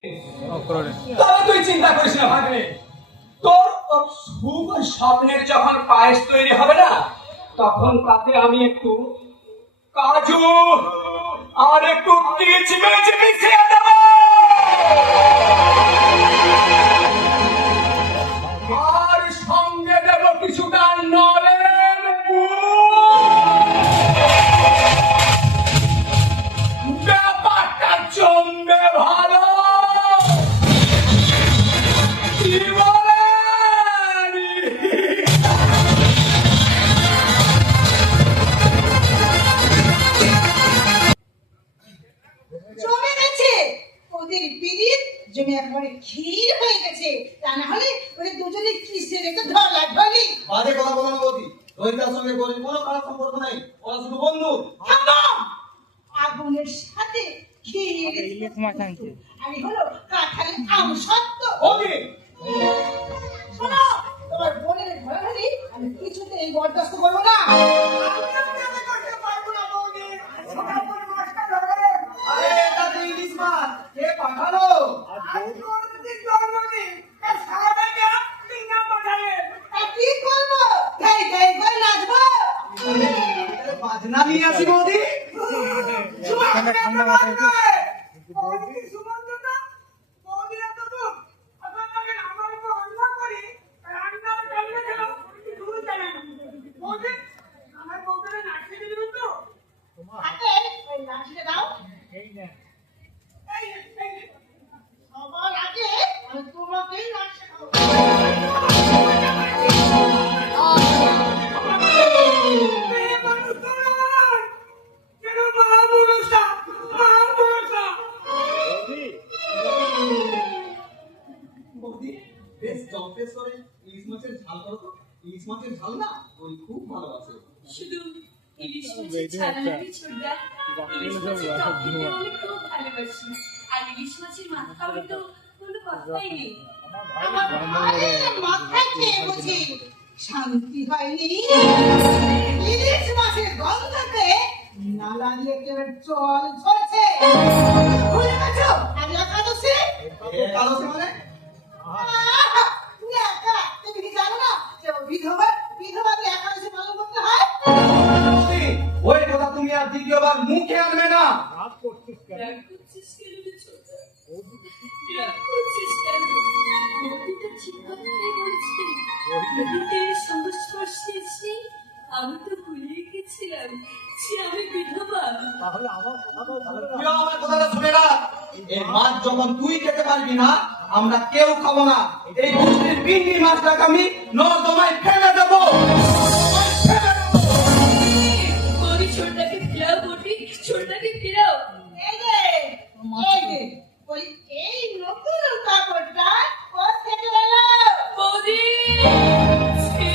তবে তুই চিন্তা করিস না ভাগ্নে, তোর শুভ স্বপ্নের যখন পায়েস তৈরি হবে না, তখন তাতে আমি একটু কাজু আর একটু কিচমিচ মিশিয়ে দেব। আর সঙ্গে দেব কিছুটা নলের ব্যাপারটা জমবে ভালো। কি বলেন? জমে গেছে ওদের পিরিত, জমে একবারে ক্ষীর হয়ে গেছে। তা না হলে ওদের দুজনে কিসের একটা ঢলা ঢলি। বাজে কথা বলো না বৌদি, রোহিতার সঙ্গে বলির কোনো খারাপ সম্পর্ক নাই, ওরা শুধু বন্ধু। থামো! আগুনের সাথে ক্ষীর আমি হলো কাঁঠালের আমসত্ব। বৌদি, শোনো, তোমার বোনের ঘরে আমি কিছুতেই বরদাস্ত করবো না। আরে এটা তো ইলিশ মাছ, কে পাঠালো? আর কি করবো? গাই গাই করে নাচবো। বাজনা নিয়ে আসি বৌদি। হাতে ওই লাঠিটা দাও। সবার আগে আমি তোমাকেই নাচ শেখাবো। বৌদি বেশ জম্পেস করে ইলিশ মাছের ঝাল করো তো। ইলিশ মাছের ঝাল না ওই খুব ভালোবাসে। শুধু ইলিশ মাছের ছানাটাই ছোটদা, ইলিশ মাছের টক খেতে আমি খুব ভালোবাসি। আর ইলিশ মাছের মাথা হবে তো কোনো কথাই নেই। আমার মাথায় খেয়ে বুঝি শান্তি হয়নি। ইলিশ মাছের গন্ধতে নালা দিয়ে একেবারে জল ঝরছে। ভুলে গেছো আজ একাদশী? একাদশী মানে? আহা! তুমি একা, তুমি কি জানো না যে বিধবাকে একাদশী পালন করতে হয়? বৌদি, ওই কথা তুমি আর দ্বিতীয়বার মুখে আনবে না। রাগ করছিস কেন রে ছোটদা? রাগ করছিস কেন? বৌদিটা ঠিক কথাই বলছে। বৌদিদের সংস্পর্শে এসে আমি তো ভুলে গেছিলাম যে আমি বিধবা। তুই আমার কথাটা শুনে রাখ। এই মাছ যখন তুই খেতে পারবি না, আমরা কেউ খাবো না। এই গোষ্ঠীর পিন্ডি মাছটাকে আমি নর্দমায় ফেলে দেবো। বৌদি ছোটদাকে ফেরাও, বৌদি ছোটদাকে ফেরাও। এই যে, ওই এই নতুন কাপড়টা কোথা থেকে এলো? বৌদি ছি,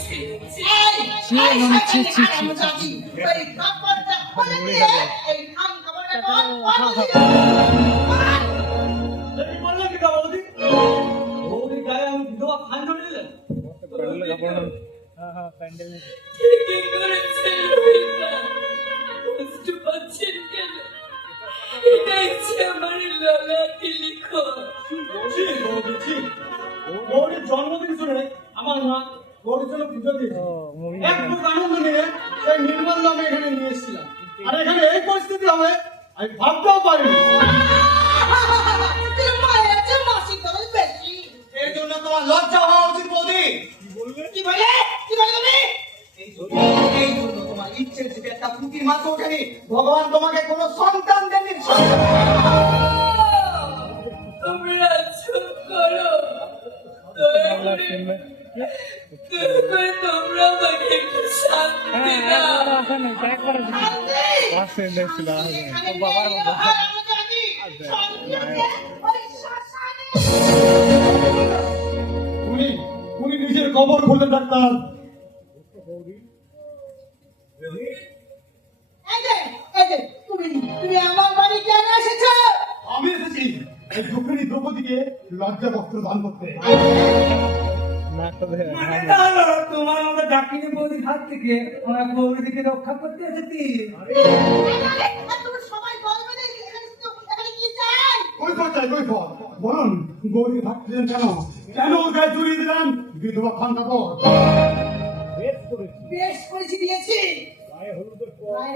ছি, ছি। এই শয়তানি হারামজাদি, ওই কাপড়টা খুলে দিয়ে এই খাম কাপড়টা এই বললে কি বৌদি? বৌদি গায়ে আমি বিধবা ফান ধরে দিলেন। ঠিকই করেছেন রোহিতা। কষ্ট পাচ্ছেন কেন? এটা ইচ্ছে আমার ললাটে লিখো। বৌদির জন্মদিন শুনে আমার মা বৌদির জন্য পুজো দিয়েছে। এক বুক আনন্দ নিয়ে সেই নির্মল নামে এখানে নিয়ে এসেছিলাম। আর এখানে এই পরিস্থিতি হবে আমি ভাবতেও পারিনি। মায়ের চেয়ে মাসিক দলের বেশি। এর জন্য তোমার লজ্জা হওয়া উচিত বৌদি। কি বলে তুমি? এই জন্য তোমার ইচ্ছের থেকে একটা পুঁটি মাছ ওঠেনি। ভগবান তোমাকে কোনো সন্তান দেননি। তোমরা চুপ করো। দয়া করে তোমরা আমাকে একটু শান্তি দাও। উনি নিজের কবর খুললেন ডাক্তার। তুমি আমার বাড়ি কেন এসেছো? আমি এসেছি এই দুঃখিনী দ্রৌপদীকে লজ্জা বস্ত্র দান করতে। তোমার আমরা ডাকিনি বৌদির হাত থেকে আমরা বৌদিকে রক্ষা করতে এসেছি। তোমরা সবাই বলবে না এখানে কি চাই? কৈফত চাই কৈফত। বলুন গৌরীকে থাকতেন কেন? কেন ওর গায়ে জড়িয়ে দিলেন বিধবা খান কাপড়? বেশ করেছি দিয়েছি। গায়ে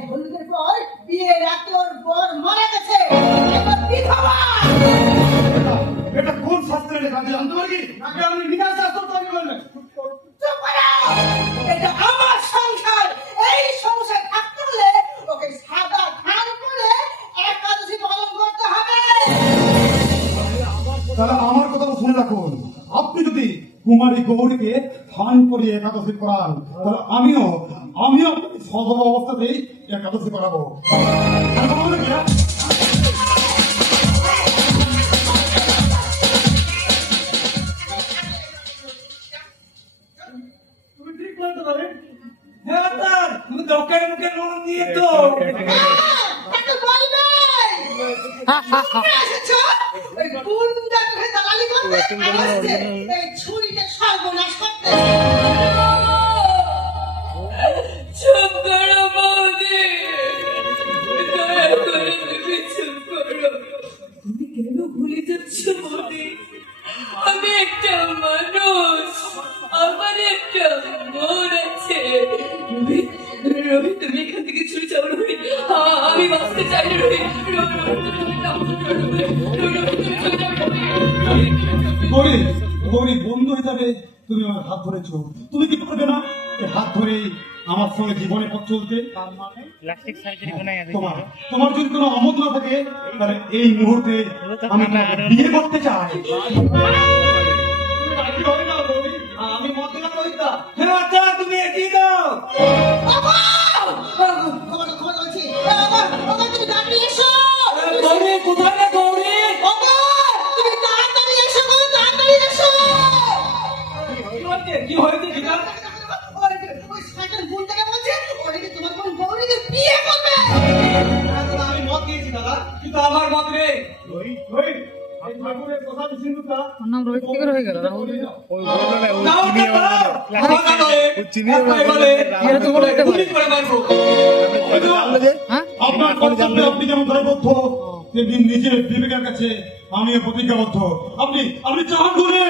হলুদের পর বিয়ের রাতে ওর বর মারা গেছে। এবার বিধবা। এটা কোন শাস্ত্রে লেখা আছে জানতে পারি? নাকি আপনি বিকাশ শাস্ত্র তৈরি করলেন? চুপ করো। এটা আমার সংসার। এই সংসার থাকতে হলে ওকে সাদা ধান করে একাদশী পালন করতে হবে। তাহলে আমার কথা শুনে রাখুন, আপনি যদি কুমারী গৌরীকে স্নান করিয়ে একাদশী করান, তাহলে আমিও সদর অবস্থাতেই একাদশী করাবো। আর কোনো বলে কি না? তুমি ঠিক বলতে পারে। হ্যাঁ স্যার, তুমি দোকান মুখে নুন দিয়ে তো এত বলবে। এসেছো? ওই গুন্ডা করে দালালি করতে আসছে। এই ছুরিটা সর্বনাশ করতে। চুপ করো বৌদি, দয়া করে তুমি চুপ করো। তুমি কেন ভুলে যাচ্ছ বৌদি? আমি একটা মানুষ, আমার একটা মন আছে। রোহিত, রোহিত, তুমি এখান থেকে ছুটে যাও রোহিত। আমি বাঁচতে চাই না রোহিত। গৌরী, গৌরী বন্ধু হিসাবে তুমি আমার হাত ধরেছো, তুমি কি পারবে না এই হাত ধরেই আমার সঙ্গে জীবনে পথ চলতে? প্লাস্টিক সার্জারি বানাই আছে তোমার তোমার যদি কোনো আমোদ না থাকে, তাহলে এই মুহূর্তে আমি তোমাকে বিয়ে করতে চাই। আমি মতে না কইতা। হ্যাঁ স্যার, তুমি এটি দাও। বাবা! খবর বলছি। বাবা, বাবা তুমি তাড়াতাড়ি এসো। গৌরী কোথায় না গৌরী? বাবা, তুমি তাড়াতাড়ি এসো গো, তাড়াতাড়ি এসো। কি হয়েছে গীতা? ওই সাইকেল বোনটাকে বলছে, ওদিকে তোমার বোন গৌরীকে বিয়ে করবে। আমি মত দিয়েছি দাদা, কিন্তু আমার মত নেই। এই ঠাকুরের প্রসাদ সিন্ধুটা ওর নাম রোহিত কি করে হয়ে গেল? রাহুল ওই বললো না, ও দাও, চিনি দাও, দাও। প্লাস্টিক দাও, দাও, ও চিনি একবারে বলে, এর তো বলে এটা বলে। গুলি করে মারবো। হ্যাঁ আপনার কর্তব্যে আপনি যেমন দায়বদ্ধ, তেমনি নিজের বিবেকের কাছে আমিও প্রতিজ্ঞাবদ্ধ। আপনি চান করে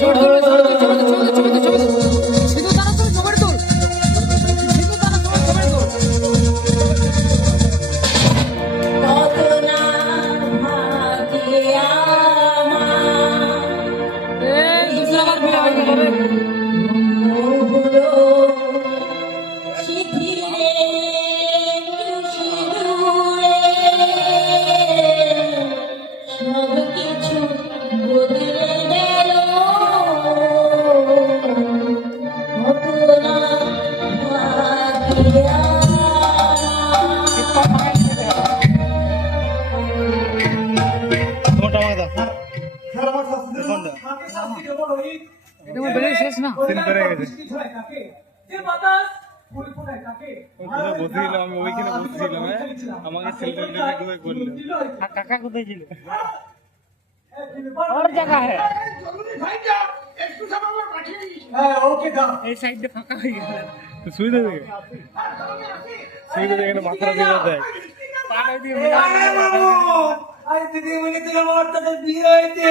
छोड़ दो सिद्धू तारा तुम खबर दो सिद्धू तारा तुम खबर दो কতনা ভাগিয়া ए दूसरा बार बिया हो गया रे মোহলো শিথিরে সিঁদুরে সব কিছু বদলে গেল কতনা ভাগিয়া মোটা মাদা খেলাবার শাস্তি দেবেন না। কাকে শাস্তি দেবো রোহিত? এটা আমার বেরিয়ে শেষ না দিন করে গেছে। কোথায় কাকে? যে বাতাস, ফুল কোথায় কাকে? বসেছিলাম আমি ওইখানে বসেছিলাম আমাকে ছেলেটা কোথায় করলো আর কাকা কোথায় ছিল और जगह है হ্যাঁ, ওকে দাও। এই সাইডে ফাঁকা হয়ে গেল তো সুবিধা দেখে এখানে মাথাটা দিয়ে দেয় পাড়ায় দিয়ে আরে বাবু, আজ দিদিমণি থেকে আমার সাথে বিয়ে হয়েছে।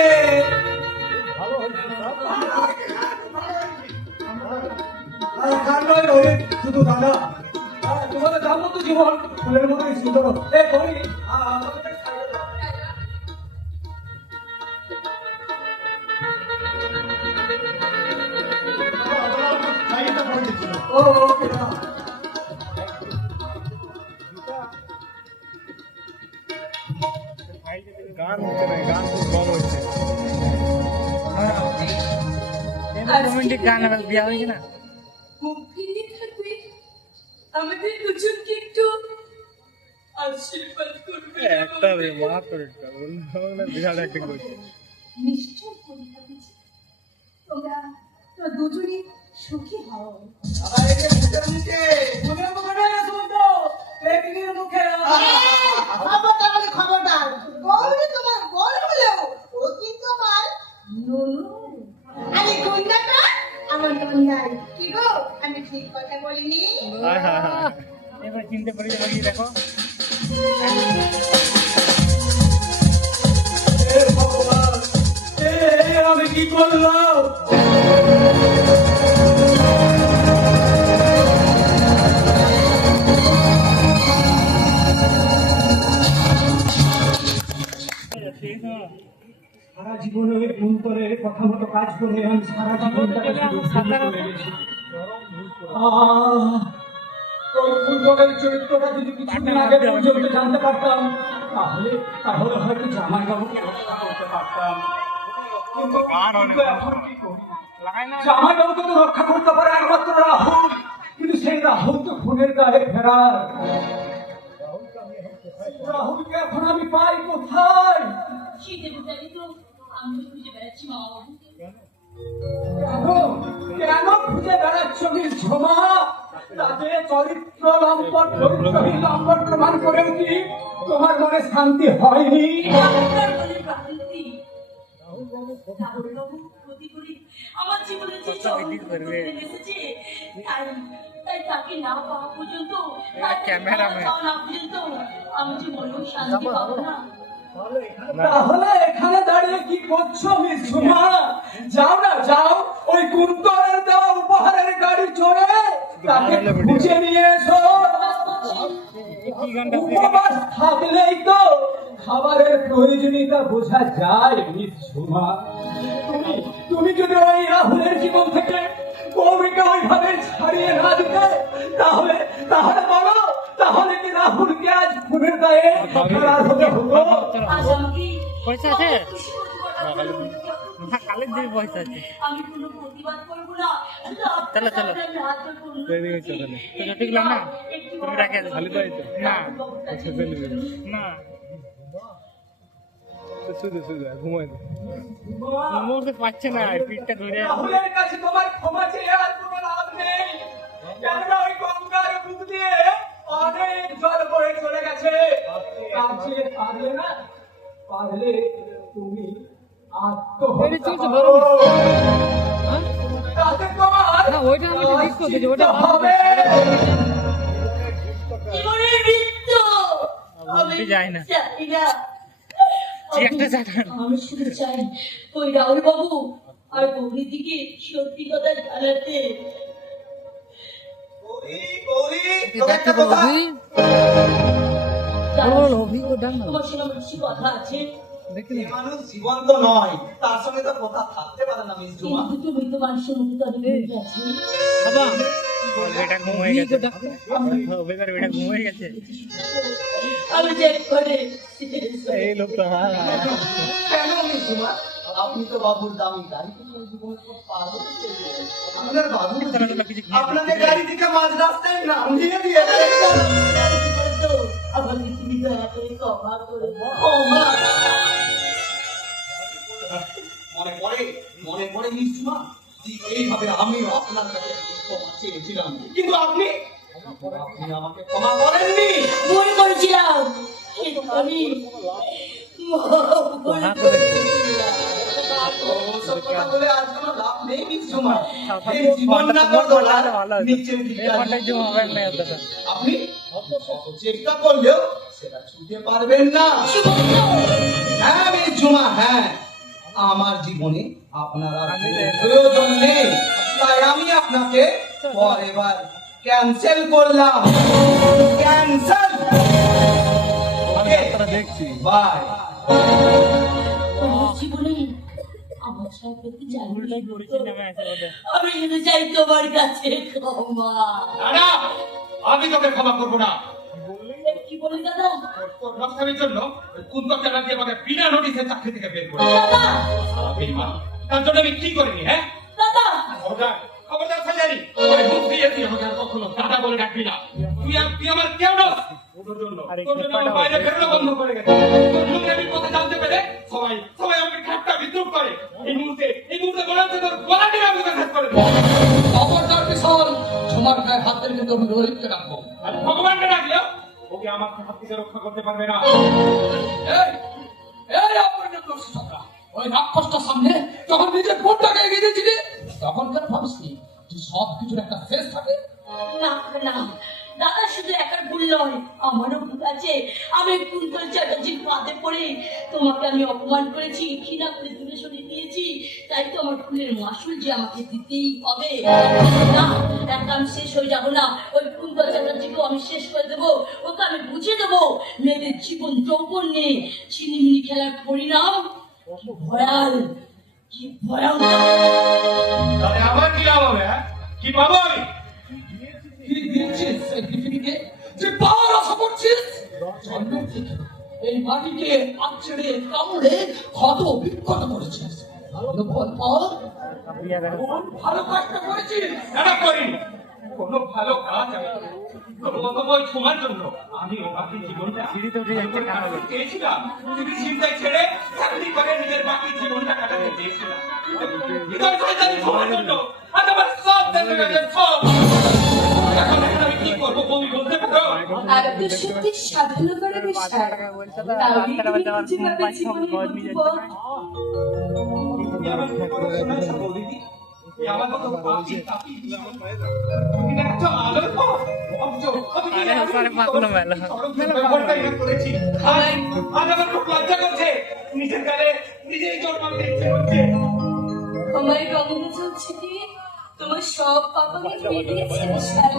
আরে খান নয় রোহিত, শুধু দাদা। তোমাদের দাম্পত্য জীবন ফুলের মতোই সুন্দর। এ গৌরী, আমাদের সাইডে দাও। লাইটটা করে দিচ্ছিল। ও, ওকে দাও। গান হচ্ছে না গান খুব কম হচ্ছে রোমান্টিক গান আবার বিয়া হয়েছে না মুখ ফিরিয়ে থাকবে, আমাদের দুজনকে একটু আশীর্বাদ করবে একটা মাত্র একটা বিরাট অ্যাক্টিং করছে নিশ্চয় পরীক্ষা দিচ্ছি। তোমরা দুজনই সুখী হও। আবার এই যে মুখের মুখে, মুখের মুখে নয়, শুনতো। পেটনির মুখে। খবরদার, খবরদার। গৌরী তোমার বল হলেও ও কিন্তু আমার নুনু। আমন তন্দাই কি গো আমি ঠিক কথা বলিনি হায় হায় হায়। এবার চিনতে পারি যাবে কি দেখো এ ভগবান, আমি কি করলাম? সারা জীবনে ওই অন্তরের কথা মতো কাজ করে আমি সারা জীবনটাকে শুধু ভুল করে গেছি। ওই ফুটবলের চরিত্রটা যদি কিছুদিন আগে পর্যন্ত জানতে পারতাম তাহলে তাহলে হয়তো জামাইবাবুকে রক্ষা করতে পারতাম। কিন্তু এখন কি করি? জামাইবাবুকে তো রক্ষা করতে পারে একমাত্র রাহুল, কিন্তু সেই রাহুল তো খুনের গায়ে ফেরার। রাহুলকে এখন আমি পাই কোথায়? শীতের উদ্যানে তো আমি খুঁজে বেড়াচ্ছি মামা বাবুকে। কেন খুঁজে বেড়াচ্ছ মিস ঝোমা? তাতে চরিত্র লম্পট চরিত্রহীন লম্পট প্রমাণ করেও কি তোমার মনে শান্তি হয়নি? আপনার মনের প্রাকৃতি রাহুলবাবু ক্ষতি করি আমার জীবনে যে চরম ক্ষতি এসেছে, তাই তাকে না পাওয়া পর্যন্ত ক্যামেরাম্যান। না পর্যন্ত আমি যে মনেও শান্তি পাবো না। তাহলে এখানে দাঁড়িয়ে কি করছো মিস ঝুমা? যাও না, যাও ওই কুন্তলের দেওয়া উপহারের গাড়ি চড়ে তাকে খুঁজে নিয়ে এসো। কি গানটা উপবাস থাকলেই তো খাবারের প্রয়োজনীয়তা বোঝা যায় মিস ঝুমা। তুমি যদি ওই রাহুলের জীবন থেকে গৌরীকে ওইভাবে ছাড়িয়ে না দিতে তাহলে তাহলে বলো, তাহলে কি রাহুলকে আজ খুনের দায়ে ফেরার হতে হতো? আজ আমাকে পয়সা আছে? খুশি করতে পারো। না, কালের দিকে পয়সা আছে। আমি কোনো প্রতিবাদ করবো না। চলো, চলো। আমি হাত জোড় করে অনুরোধ রেডি হয়েছে তাহলে। তো দেখলাম না তুমি রাখে খালি তো আইতো না আচ্ছা চলে যাবে না তো শুধু শুধু ঘুমাই দে ঘুমোতে পারছে না পিঠটা ধরে রাহুলের কাছে তোমার ক্ষমা চেয়ে আর কোনো লাভ নেই। কেননা ওই গঙ্গার বুক দিয়ে অনেক জল বয়ে চলে গেছে। তার চেয়ে পারলে না, পারলে তুমি এটা আত্মহত্যা চলছে, করো। বলো। হ্যাঁ? তাতে তোমার না, ওইটা আমি তো মিস করছি, ওইটা ভালো হবে। জীবনের মৃত্যু আমি উঠে যায় না। চাই না। কি একটা জায়গা আমি শুধু চাই ওই রাহুল বাবু আর গৌরীর দিকে সত্যি কথা জানাতে। দেখতে পাবো অভি ও ডাক না তোমার সঙ্গে আমার কিছু কথা আছে, দেখতে এই মানুষ জীবন্ত নয়, তার সঙ্গে তো কথা থাকতে পারে না মিস জুমা। কিন্তু মৃত মানুষের মধ্যে তো অনেক মিল আছে। বাবা বেটা ঘুমিয়ে গেছে বেটার বেটা ঘুমিয়ে গেছে আমি চেক করে এই লোকটা কেন মিস জুমা? আপনি তো বাবুর দামি গাড়ি কিনে জীবনে খুব পার হয়ে গেছেন। আপনার বাবু কিছু আপনাদের গাড়ি থেকে মাঝ রাস্তায় নামিয়ে দিয়েছে। আমাকে তুমি দয়া করে ক্ষমা করে দাও। ক্ষমা? মনে পড়ে মিস জুমা, যে এইভাবে আমিও আপনার কাছে ক্ষমা চেয়েছিলাম, কিন্তু আপনি আমাকে ক্ষমা করেননি। ভুল করেছিলাম কিন্তু আমি ওসব কথা বলে আজ কোনো লাভ নেই মিস জুমা। এই জীবনটা দোলা নিচের দিকে আপনি চেষ্টা করলেও সেটা ছুঁতে পারবেন না। হ্যাঁ মিস জুমা, হ্যাঁ, আমার জীবনে আপনার আর কোনো প্রয়োজন নেই, তাই আমি আপনাকে এবার ক্যান্সেল করলাম। ক্যান্সেল। দেখছি বাই। তোমার জীবনে আমার ছাড়া পেতে চাই উল্টাই করেছি না আমি শুধু চাই তোমার কাছে ক্ষমা। না, আমি তোকে ক্ষমা করবো না। কি বলি দাদা? তোর রক্ষণের জন্য কুন্তলকে লাগিয়ে আমাকে বিনা নোটিসে চাকরি থেকে বের করে দাদা তার জন্য আমি কি করিনি? হ্যাঁ, দাদা খবরদার খবরদার সাজারি ওই মুখ দিয়ে তুই আমাকে আর কখনো দাদা বলে ডাকবি না। তুই আমার কেউ না। তোর জন্য আমার বাইরে বেরোনো বন্ধ করে গেছে। তোর মুখে আমি কথা জানতে পেরে সবাই আমাকে ঠাট্টা বিদ্রুপ করে। এই মুহূর্তে মনে হচ্ছে তোর গলাটি আমি শেষ করে দেবো। খবরদার বিশাল, তোমার গায়ে হাতের কিন্তু আমি রোহিতকে রাখবো, আর ভগবানকে রাখলেও ওকে আমার হাত থেকে রক্ষা করতে পারবে না। এই আপনার দোষী সবরা ওই রাক্ষসটার সামনে যখন নিজের বোনটাকে এগিয়ে দিয়েছিলি তখন কেন ভাবিসনি সব কিছুর একটা শেষ থাকে। না না দাদা, শুধু একার ভুল নয়, আমারও ভুল আছে। আমি কুন্তল চ্যাটার্জির পাতে পড়ে তোমাকে আমি অপমান করেছি, ঘৃণা করে দূরে সরিয়ে দিয়েছি। তাই তো আমার ফুলের মাসুল যে আমাকে দিতেই হবে। না, একটা আমি শেষ হয়ে যাবো না। ওই কুন্তল চ্যাটার্জিকেও আমি শেষ করে দেবো। ওকে আমি বুঝিয়ে দেবো মেয়েদের জীবন যৌবন নিয়ে ছিনিমিনি খেলার পরিণাম কি ভয়াল, কি ভয়ঙ্কর। তাহলে আমার কি লাভ হবে? কি পাবো আমি? কি দিয়েছিস এই পৃথিবীকে যে পাওয়ার আশা করছিস? জন্মের থেকে এই মাটিকে আছড়ে কামড়ে ক্ষত বিক্ষত করেছিস। ভালো কাজটা করেছিস? না, করিনি। কোনো ভালো কাজ আমি ওই তোমার জন্য আমি ও বাকি জীবনটা চেয়েছিলাম। তুমি চিন্তায় ছেড়ে চাকরি করে নিজের বাকি জীবনটা কাটাতে চেয়েছিলাম। তোমার জন্য আজ আমার সব দেখা গেছে, সব। এখন আমি কি করবো তুমি বলতে পারো? আত্মশুদ্ধি সাধনা করার বিষয়। তাহলে তুমি কিভাবে জীবনে বুঝবো? নিজের গালে নিজেই জন্মাতে ইচ্ছে হচ্ছে। আমার রঙে চলছে কি তোমার সব পাপ আমি ধুয়ে দিয়েছি বিশাল।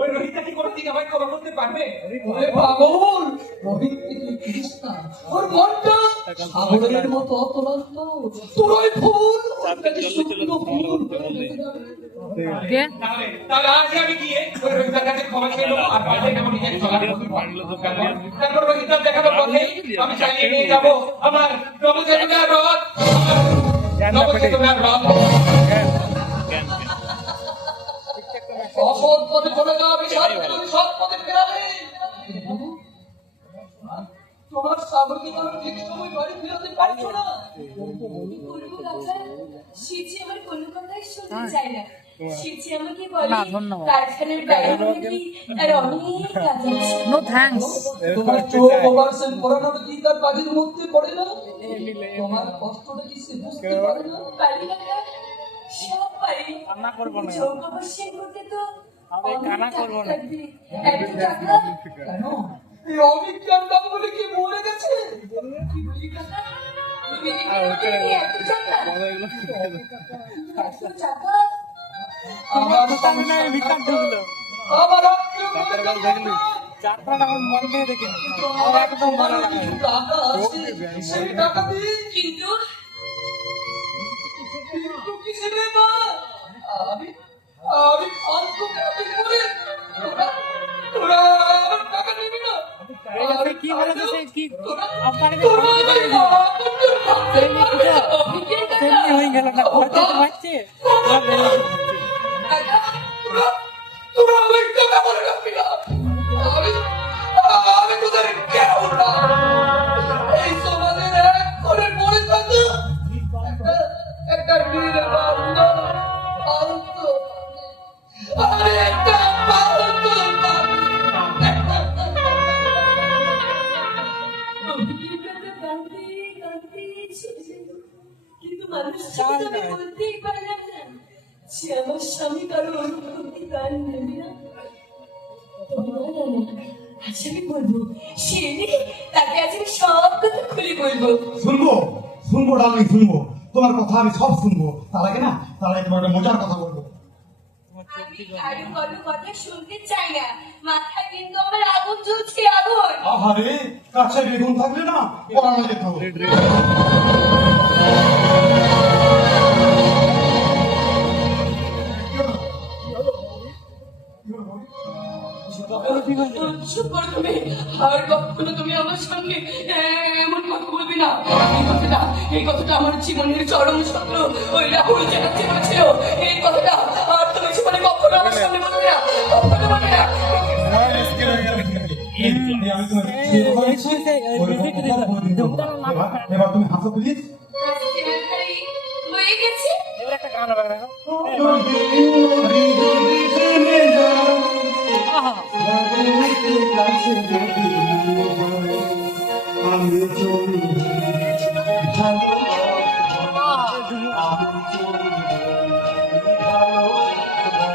ওই রোহিতটা কি কোনোদিন আমায় ক্ষমা করতে পারবে? ওরে পাগল, রোহিত তুই কৃষ্ণ না, ওর মনটা সাগরের মতো অতলান্ত। তোর ওই ফুল ওটাকে শুকনো ফুল তাহলে আজ আমি গিয়ে ওই রোহিতার কাছে ক্ষমা চেয়ে নেবো আর বাড়িতে কেমন নিজের চলার মতো তারপর রোহিতার দেখানোর পথে আমি চালিয়ে নিয়ে যাবো আমার নবচেতনার রথ, নবচেতনার রথ। অসৎ পথে চলে যাওয়া বিশাল সৎ পথে ফেরাবে। তোমার স্বামীকে তুমি ঠিক সময় বাড়ি ফেরাতে পারছো না। কি করবো কাকা? শিবজি আমার কোনো কথাই শুনতে চায় না। শিবজি আমাকে বলে কারখানার বাইরে নাকি আর অনেক কাজ আছে। No thanks. তোমার চোখ ওভারসেন করানোটা কি তার কাজের মধ্যে পড়ে না? তোমার কষ্টটা কি সে বুঝতে পারে না? পারি কাকা, সব পারি। কান্না করবো না। যোগ অবশ্যই করতে তো আমি কান্না করবো না। এত টাকা কেন? এই অবিজ্ঞান দাম বলে কি মরে গেছে? কি বলি কাকা? তুমি কি এত টাকা? এত টাকা? আমার আমি না ভিকার ঢুকলো আমার আত্মীয় যাত্রাটা আমার মন দিয়ে দেখিনি আমার একদম ভালো লাগে টাকা আছে, সেই টাকা দিয়ে কিন্তু কিন্তু কিছু নেই মা। আমি ফালতু কাজ করে তোরা আমার টাকা নিবি না। সে কি বলেছে সে কি আপনার তোরা সেমনি হয়ে গেল না খরচা তো বাঁচছে তোরা আমার টাকা বলে রাখবি না। আমি তোদের কেউ না। এই সমাজের এক করে পড়ে থাকো একটা মেয়ের বান্ধব ফালতু। আরে একটা ফালতু কিন্তু মানুষ আমি বলতেই পারলাম না যে আমার স্বামী কারো অনুভূতি গান নেবে না। আজ আমি বলবো সে তাকে আজ আমি সব কথা খুলে বলবো। শুনবো ডার্লিং, শুনবো তোমার কথা আমি সব শুনবো। তার আগে তোমার একটা মজার কথা বলবো। আমি কারো কোনো কথা শুনতে চাই না। মাথায় কিন্তু আমার আগুন জ্বলছে, আগুন। আহারে কাছে বেগুন থাকলে না পড়ানো যেত। চুপ করো তুমি। আর কখনো তুমি আমার সঙ্গে এমন কথা বলবি না। এই কথাটা আমার জীবনের চরম শত্রু ওই রাহুল চ্যাটার্জি বলেছিল। এই কথাটা আর তুমি জীবনে কখনো আমার সামনে বলবে না, কখনো বলবে না। এবার তুমি হাসো প্লিজ। হয়ে গেছে। এবার একটা গান হবে দেখো আমি চলি ভালো ভালো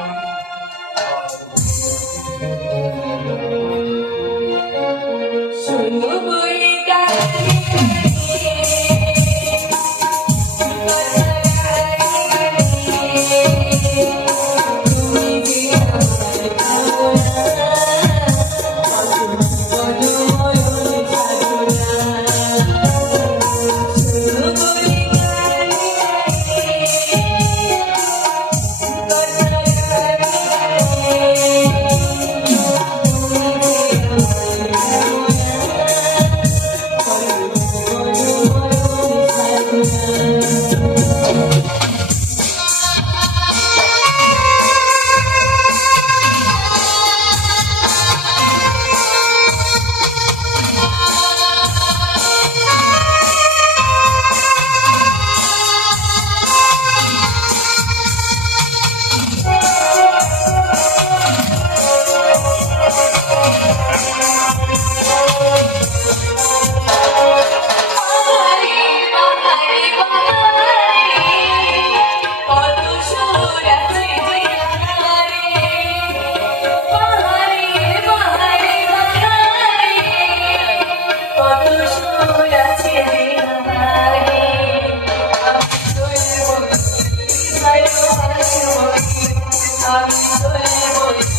আমি তোরে বলছি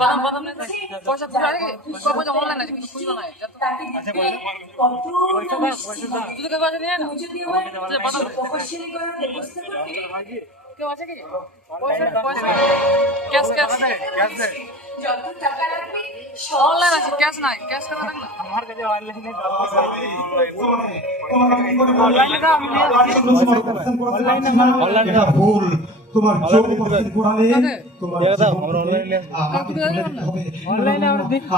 ভালোবাসবই পয়সা খুলে আগে পয়সা অনলাইন আছে কিছু ছিল না তুই কেউ আছে নিয়ে না কেউ আছে কি পয়সা পয়সা ক্যাশ ক্যাশ যত টাকা লাগবে অনলাইন আছে ক্যাশ নাই ক্যাশ কথা রাখ না আমার কাছে অনলাইনে এটা ভুল তোমার চোখ উপস্থিত করালে তোমার অনলাইনে আমরা দেখি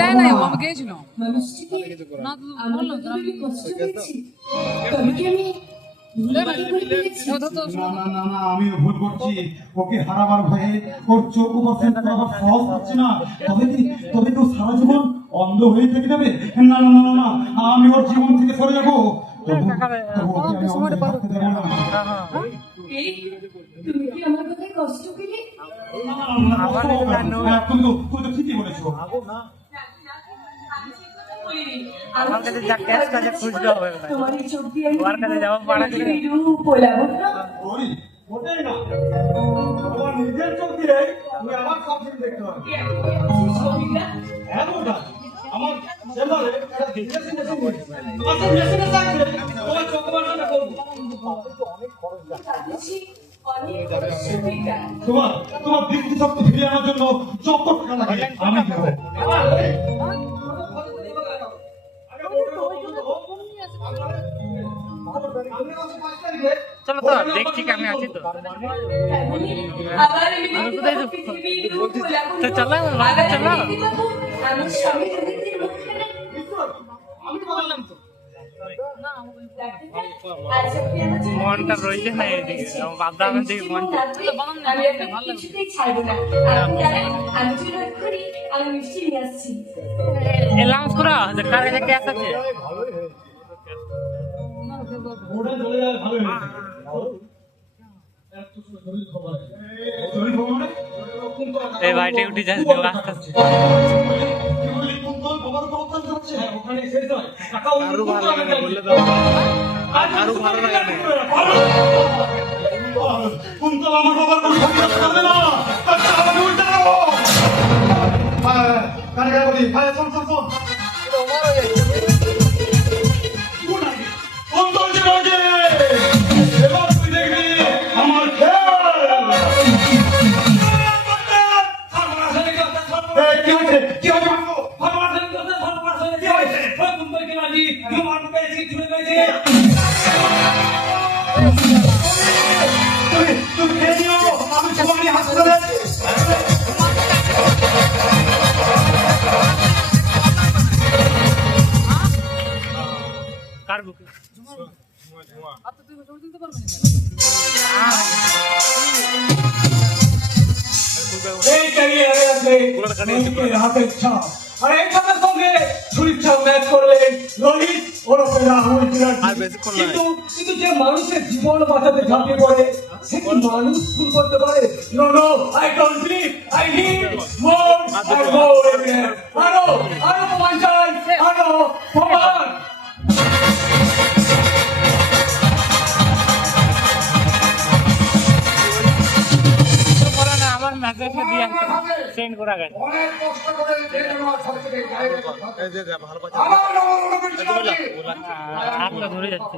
লাই নাই ও আমাকে গেছিল মানুষটিকে না তো আমরা বললাম তো কতটা কষ্ট পেয়েছি তবে কি আমি ভুলবাকি করে ফেলেছি না আমিও ভুল করছি ওকে হারাবার ভয়ে ওর চোখ উপস্থিত করাবার সহজ হচ্ছে না তবে তো সারা জীবন অন্ধ হয়ে থেকে যাবে না আমি ওর জীবন থেকে সরে যাবো তবু ওকে আমি অন্ধ থাকতে দেবো না। এই তুমি কি আমার কথায় কষ্ট পেলে তুমি তো ঠিকই বলেছো। আমার কাছে যা ক্যাশ কাজে খুঁজতে হবে না। তোমার এই চোখ দিয়ে আমি ওর কাছে যাওয়া পাড়া ছিল। রূপ বলাবো না ওই ওটাই না আমার নিজের চোখ দিয়ে তুমি আমার সব কিছু দেখতে পাবে ছবিটা এমনটা আমার চেম্বারে একটা বিজনেস মেশিন আছে মেশিনে থাকবে তোমার চোখ বানানোটা করবো কাঁদছি অনেক ছবিটা তোমার দৃষ্টি শক্তি ফিরিয়ে আনার জন্য যত টাকা লাগে আমি দেবো চলো তো দেখছি কি আমি আছি তো আবার আমি আমি কোথায় যাবো? পৃথিবীর রূপ বলাবো তো চলো বাইরে চলো আমার স্বামী যদি মুখখানে আমি তো বললাম তো মনটা রয়েছে না এদিকে আমার বাবা আমার দিকে মনটা আমি আপনাকে কিছুতেই ছাড়বো না আপনি জানেন আমি যদি রাগ করি আমি মিষ্টি নিয়ে আসছি এলাউন্স করো যে কার কাছে ক্যাশ আছে ওটা চলে যায় ভালো হয়েছে শরীর খবর মানে এই ভাইটা উঠে যাচ্ছে দেবো আস্তে আস্তে আরো ভালো লাগে বললে তো আরো ভালো লাগে কুন্তল আমার বাবার কোনো ক্ষতি করবে না তাকে আমাকে উল্টে দেবো কানে কানে বলি ভাই শোন কুন্তল যে এবার তুই দেখবি আমার কি হয়েছে তুমি খেয়ে নিও আমি তোমাকে হাসপাতালে কার বুকে আচ্ছা তুই ছবি তুলতে পারবি এই চালিয়ে আছে হাতের ছাপ আর এই ছাপের সঙ্গে ছুরির ছাপ ম্যাচ করলেন রোহিত ওরফে রাহুল কিন্তু যে মানুষের জীবন বাঁচাতে ঝাঁপিয়ে পড়ে সে কি মানুষ ভুল করতে পারে no I don't believe I need more আরো প্রমাণ চাই আরো প্রমাণ বলো না আমার মেসেজটা দিয়ে সেন্ড করা গেছে অনেক কষ্ট করে আমার হাতটা ধরে যাচ্ছে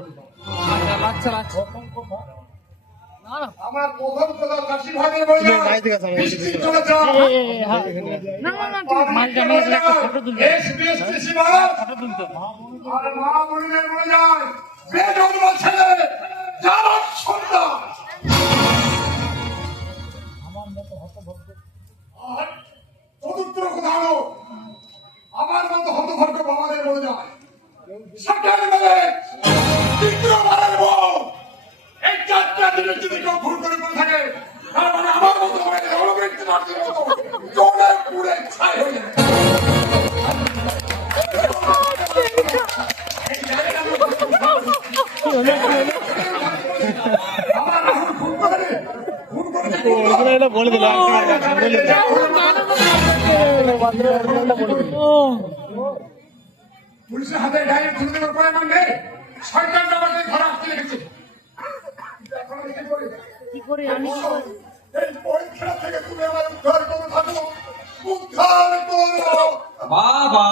আচ্ছা আচ্ছা আমার প্রথম কথা কাশি ভাগে বলে বৃষ্টি চলে যাও না ঠিক মালটা আমি একটা ফটো তুলতে SBS সীমা ফটো তুলতে আর মা মরিদের বলে যায় বেজন্ম ছেলে যারা সন্তান আর চতুর্থ কথা হলো আমার মতো হতভাগ্য বাবাদের বলে যায় সেকেন্ড মেলে তৃতীয়বারের পর আমার রাহুল খুন করে খুন করেছে ওগুলো এটা বলে দিল পুলিশের হাতে ডাইরেক্ট তুলে দেওয়ার পরে আমার নেই সরকার আমাকে ধরা আসতে লেগেছে এখন আমি কি করি? এই পরীক্ষা থেকে তুমি আমার উদ্ধার করে থাকো উদ্ধার করো বাবা,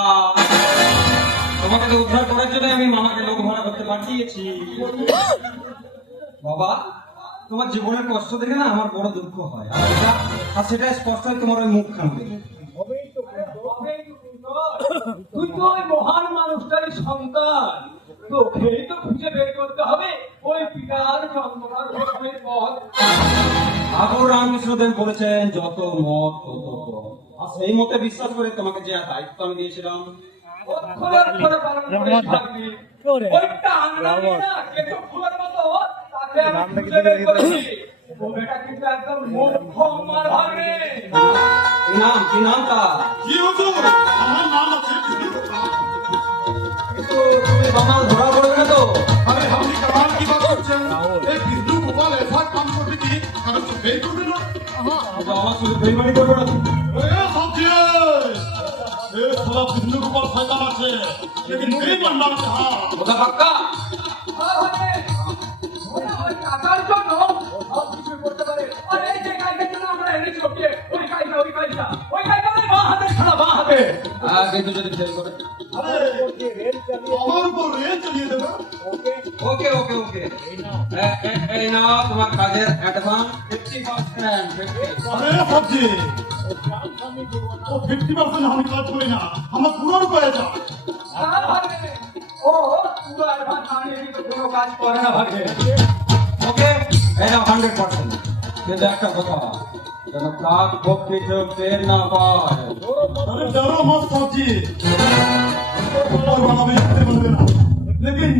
তোমাকে তো উদ্ধার করার জন্য আমি মামাকে লোক ভাড়া করতে পাঠিয়েছি। বাবা, তোমার জীবনের কষ্ট দেখে না আমার বড় দুঃখ হয়, আর সেটা স্পষ্ট হয় তোমার ওই মুখখান দেখে। তুই তো ওই মহান মানুষটারই সন্তান, তোকেই তো খুঁজে বের করতে হবে ওই পিতার যন্ত্রণার ভোগের পথ। ঠাকুর রামকৃষ্ণদেব বলেছেন যত মত তত পথ। আর সেই মতে বিশ্বাস করে তোমাকে যে দায়িত্ব আমি দিয়েছিলাম অক্ষরে অক্ষরে পালন করে থাকবি। ওইটা আংলা নিয়ে না, কেঁচো ফুলের মতো তাকে আমি খুঁজে বের করেছি। ও বেটা কিন্তু একদম মোক্ষম মার ভাগে। কি নাম তার? কি হুজুর আমার নাম আছে কিন্তু তুমি বামাল ধরা পড়বে না তো? আরে আপনি কামাল কি বাত করছেন এই বিষ্ণু গোপাল এসা কাম করতে কি কারণ তো বের করবে না এটা আমার শুধু বেইমানি করবে না তো? এ সবজি এ সালা বিষ্ণু গোপাল শয়তান আছে लेकिन বেইমান না আছে হ্যাঁ ওটা পাক্কা? ওই টাকার জন্য সব কিছু করতে পারে। আর এই যে কাজের জন্য আমরা এনেছি ওকে, ওই কাজটা বাঁ হাতে ছাড়া বাঁ হাতে। আগে তো যদি ফেল করে। আরে আমার উপর রেল চালিয়ে দেবে ওকে ওকে ওকে, এই নাও তোমার কাজের অ্যাডভান্স 50%। 50। আরে সবজি ও 50% আমি কাজ করি না আমার পুরো রূপায় যা ও পুরো অ্যাডভান্স আনিয়ে কিন্তু কোনো কাজ করে না ভাগে। ওকে, এই নাও 100%। কিন্তু একটা কথা, যেন কাজ ভক্তি কেউ টের না পায়। अरे डरो मत सब्जी ऊपर वाला भी इतने बनते ना लेकिन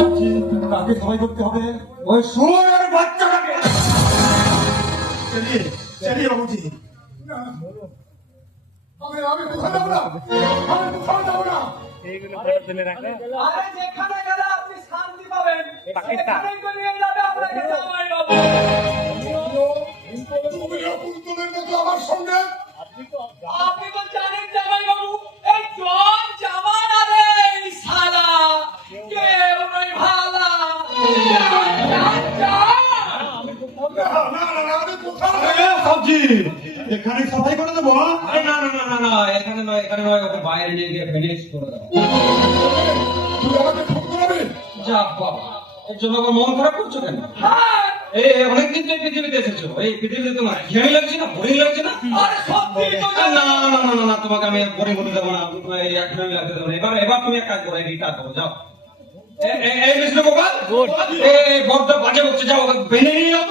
सब्जी ताकि सफाई करते হবে ওই শুয়োরের বাচ্চাটাকে चलिए चलिए बाबू जी আমি কোথাও যাব না আমি কোথাও যাব না এইগুলো ফটো তুলে রাখে আরে যেখানে গেলে আপনি শান্তি পাবেন, পাকিস্তান। সেখানেই তো নিয়ে যাবে আপনাকে জামাই বাবু। তুমি পুতুলের মতো আমার সঙ্গে আপনি তো জানেন জামাই বাবু, এই জন জামান আরে এই শালা কেউ নয় ভালা। আমি কোথাও সবজি এখানে সাফাই করে দেবো আরে না না না না না, এখানে নয়, ওকে বাইরে নিয়ে গিয়ে ফিনিশ করে দাও। তুই আমাকে ফোন করবি যা বাবা, এর জন্য আবার মন খারাপ করছো কেন? এই অনেকদিন তো এই পৃথিবীতে এসেছো, এই পৃথিবীতে তোমার ঘেমি লাগছে না, বোরিং লাগছে না? আরে সত্যি তো না না না না না, তোমাকে আমি বোরিং হতে দেবো না, তোমার এই একদমই লাগতে দেবো না। এবার তুমি এক কাজ করো, এই কাজ করো, যাও। এই বিষ্ণু গোপাল, এই বড্ড বাজে বকছে, যাও ওকে বেঁধে নিয়ে যাও।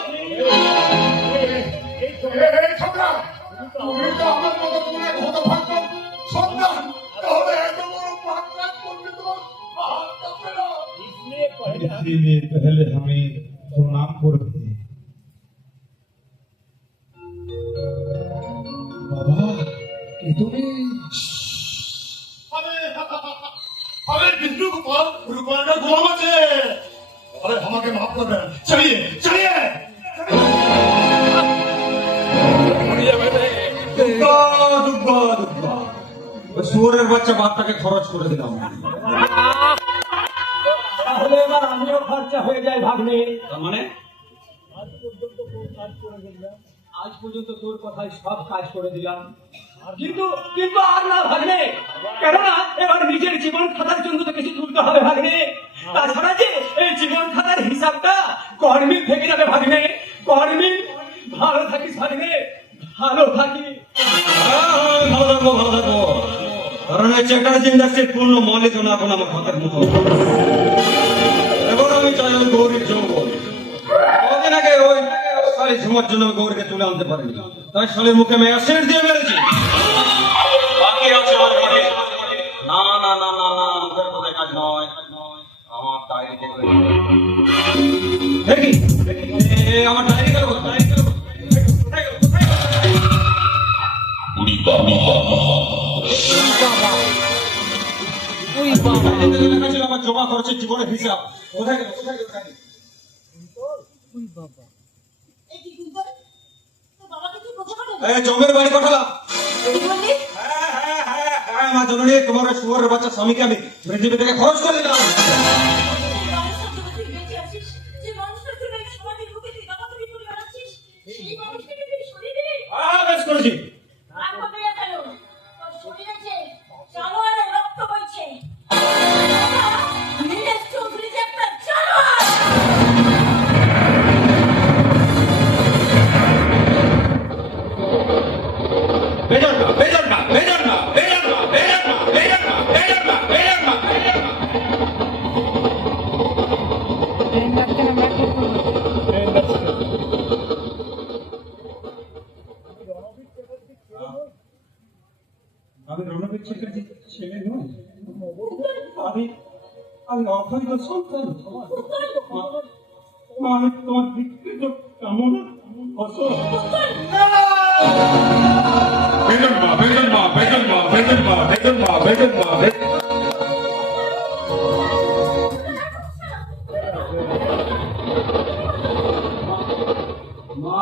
এই ছোকরা তুমি তো আমার মতো পুরো ঘোটা ফাঁকা সন্তান তাহলে এত বড় পাকড়া করবে তোমার হাত কাঁপবে না इसलिए पहले हमें प्रणाम करते बाबा ये तुम्हें अरे बिंदु गोपाल रुपये का गोला मचे अरे हमारे माफ कर रहे हैं चलिए चलिए শুয়োরের বাচ্চা বাচ্চাকে খরচ করে দিলাম, তাহলে এবার আমিও খরচা হয়ে যায় ভাগ্নে। তার মানে আজ পর্যন্ত তোর কথায় সব কাজ করে দিলাম, কিন্তু কিন্তু আর না ভাগ্নে, কেননা এবার নিজের জীবন খাতার জন্য তো কিছু তুলতে হবে ভাগ্নে। তাছাড়া যে এই জীবন খাতার হিসাবটা কর্মীর থেকে যাবে ভাগ্নে। কর্মী ভালো থাকিস ভাগ্নে, ভালো থাকি। ভালো থাকবো, ভালো থাকবো, কারণ এই চ্যাটার্জি ইন্ডাস্ট্রির পূর্ণ মালিক না এখন আমার হাতের মুঠো। এবার আমি চাই ওই গৌরীর যৌবন। কদিন আগে ওই শালি ঝুমার জন্য আমি গৌরীকে তুলে আনতে পারিনি, তাই শালির মুখে আমি অ্যাসিড দিয়ে মেরেছি। বাকি আছে আমার বাড়ি। না না না না না, মুখের কথায় কাজ নয়, আমার ডায়েরি দেখবে। দেখি আমার ডায়েরি গেল কোথায়? লেখা ছিল আমার জমা খরচের জীবনের হিসাব। কোথায় গেল কোথায় গেল কাকি? এই কি কুন্তল? তোর বাবাকে তুই কোথায় পাঠাবি? এই জমের বাড়ি পাঠালাম। কি বললি? হ্যাঁ মা জননী, তোমার ওই শুয়োরের বাচ্চা স্বামীকে আমি পৃথিবী থেকে খরচ করে দিলাম। যে মানুষটার জন্য তুই বেঁচে আছিস, যে মানুষটার জন্য এই সমাজের বুকে তুই দাপাদাপি করে বেড়াচ্ছিস, সেই মানুষটাকে তুই সরিয়ে দিবি? হ্যাঁ বেশ করেছি। আর করবি না কেন? তোর শরীরে যে জানোয়ারের রক্ত বইছে। নীলেশ চৌধুরী যে একটা জানোয়ার। বেজন না বেজন না বেজন না বেজন না বেজন না বেজন না বেজন না বেজন না বেজন না। ট্রেন যাচ্ছে না ব্যাক করতে ট্রেন যাচ্ছে আমি রণবীর চ্যাটার্জির ছেলে নই। আমি অবৈধ সন্তান। মা, আমি তোমার বিকৃত কামনা ফসল। বেজন মা বেজন মা বেজন মা বেজন মা বেজন মা বেজন মা বেজন মা,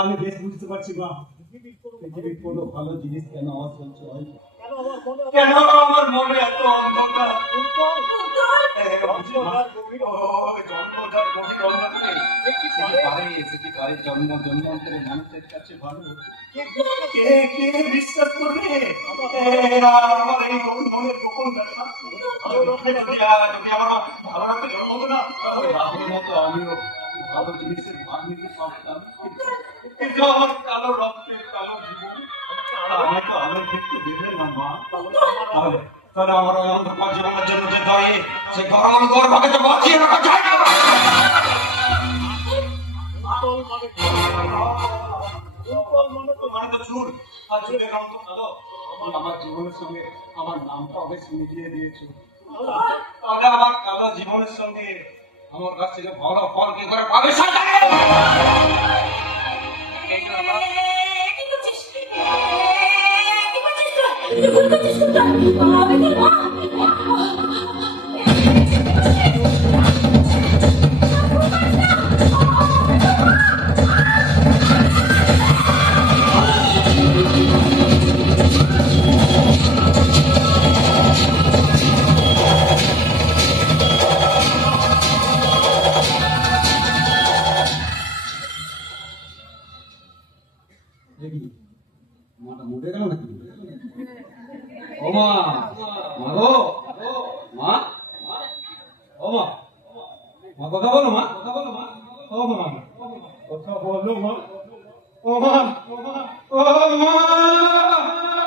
আমি বেশ বুঝতে পারছি মা, পৃথিবীর কোনো ভালো জিনিস কেন অসহ্য হয়। কেন আমার মনে এত অন্ধকার? কে কে বিশ্বাস করবে আমার এই মনের গোপন কথা? যদি আমার ভালো রাখতে জন্ম হতো না, তাহলে রাহুলের মতো আমিও ভালো জিনিসের ভাগ নিতে পারতাম। কিন্তু আমার কালো রক্তের কালো জীবন আমি তো আলোর দেখতে দিলেন না মা। তাহলে আমার ওই অন্ধকার জীবনের জন্য যে দায়ী, সে গরম গর্ভকে তো বাঁচিয়ে রাখা যায় না। মানে তো চুল, আর চুলের রঙ তো কালো। তুমি আমার জীবনের সঙ্গে আমার নামটা অবেশ মিলিয়ে দিয়েছো। তাহলে আমার কালো জীবনের সঙ্গে আমার কাছ থেকে ভালো ফল কি করে পাবে সরকার? কি করছিস? কি করছিস তুই? তুই ভুল করছিস কুন্তল। আমি তোর মা। মাটা মরে গেল নাকি? ও মা, মা গো, মা, ও মা, মা কথা বলো মা, কথা বলো মা, ও মা, কথা বলো মা, ও মা, ও মা, ও মা,